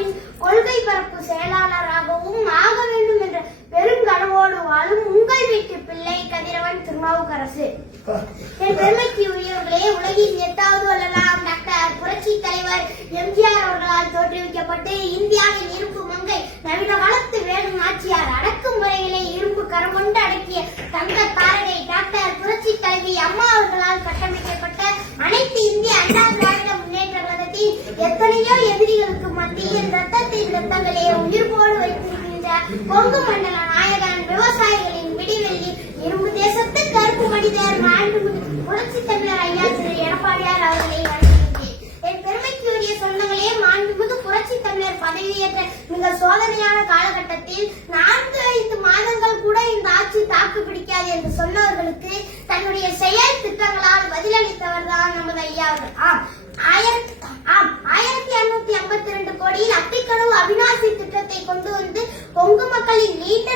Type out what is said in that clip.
திமுகவின் கொள்கை பரப்பு செயலாளராகவும் ஆக வேண்டும் என்ற பெருங்கனவோடு வாழும் உங்கள் வீட்டு பிள்ளை கதிரவன் திருநாவுக்கரசு. என் பெருமைக்கு உரியவர்களே, உலகின் 8வது வள்ளலார் டாக்டர் புரட்சி தலைவர் எம்ஜிஆர் அவர்களால் தோற்றுவிக்கப்பட்டு இந்தியாவின் இரும்பு மங்கை நவீன காலத்து வேலு நாச்சியார் அடக்குமுறைகளை இரும்பு கரம் கொண்டு அடக்கிய தங்க தாரகை டாக்டர் புரட்சி தலைவி அம்மா அவர்களால் கட்டமைக்கப்பட்ட அனைத்து இந்திய அண்ணா திராவிட முன்னேற்ற கழகத்தின் எத்தனையோ எதிரிகளுக்கு மத்தியில் ரத்தத்தின் ரத்தங்களே உயிர்ப்போடு வைத்திருக்கின்ற கொங்கு மண்டல நாயகன் விவசாயிகளின் விடிவெள்ளி இரும்பு தேசத்து கருப்பு மனிதர் மாண்புமிகு புரட்சி தலைவர் ஐயா திரு எடப்பாடியார் அவர்களை வணங்குகிறேன். என் பெருமைக்குரிய சொந்தங்களே, மாண்புமிகு புரட்சி தலைவர் பதவியேற்ற மிக சோதனையான காலகட்டத்தில் 4-5 மாதங்கள் கூட இந்த ஆட்சி தாக்கு பிடிக்காது என்று சொன்னவர்களுக்கு தன்னுடைய செயல் திட்டங்களால் பதிலளித்தவர் தான் நமது ஐயா அவர்கள். 1552 கோடியில் அத்திக்கடவு அவிநாசி திட்டத்தை கொண்டு வந்து கொங்கு மக்களின் நீண்ட